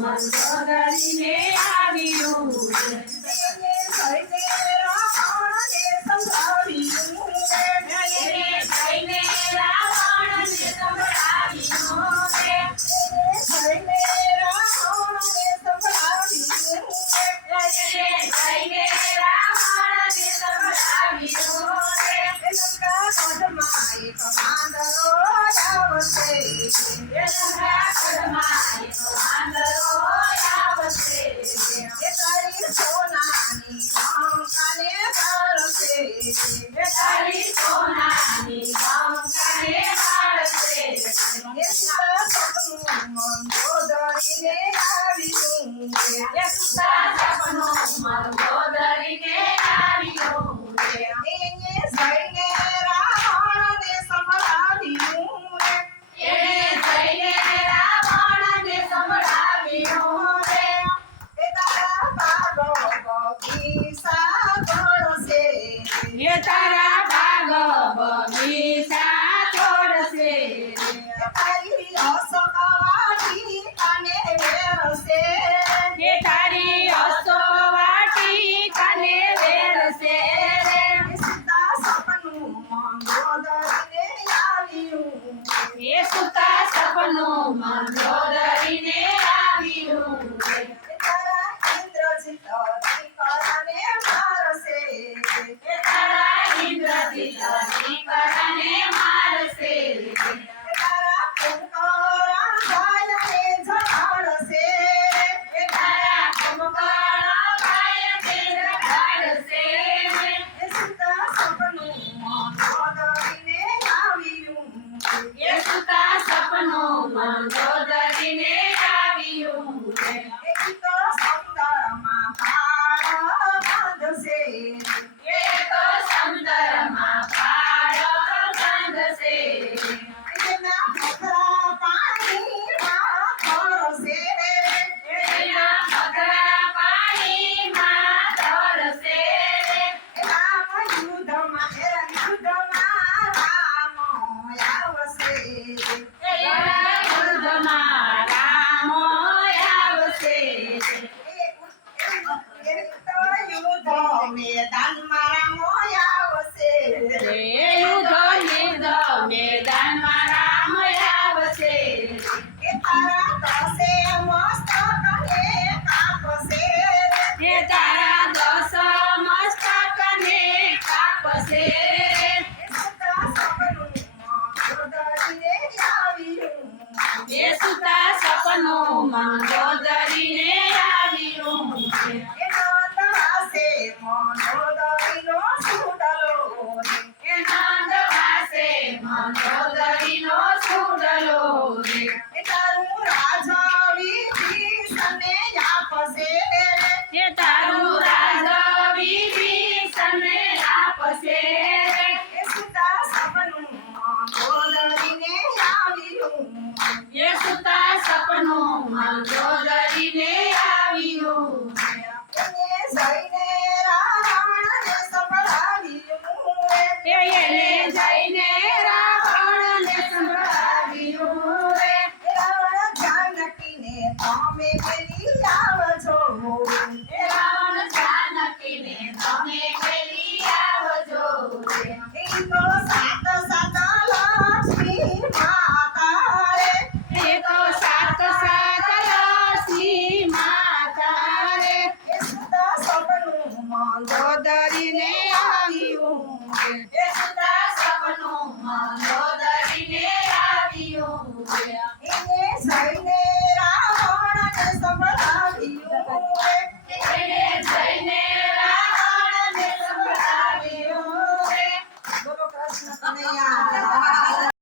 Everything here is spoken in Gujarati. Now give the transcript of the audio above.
મંદોદરીને આવ્યું તારા બાગ બગીચા તોડશે તારી અસવાટી કાને વેરશે સપનું મંદોદરીને આવ્યું તારા ઇન્દ્રજીત મારશે તારા કુંકરણ ભાઈને જગાડશે સપનું મંદોદરીને આવ્યું સમુદ્રમાં પાળ બાંધશે મેદાનમાં રામ આવશે તારા 10 મસ્તકને કાપશે સપનું મંદોદરીને આવ્યું મંદોદરીનો સુડલો તારું રાજા વિભીષણને આપશે સપનું મંદોદરીને આવ્યું સપનું મંદોદરીને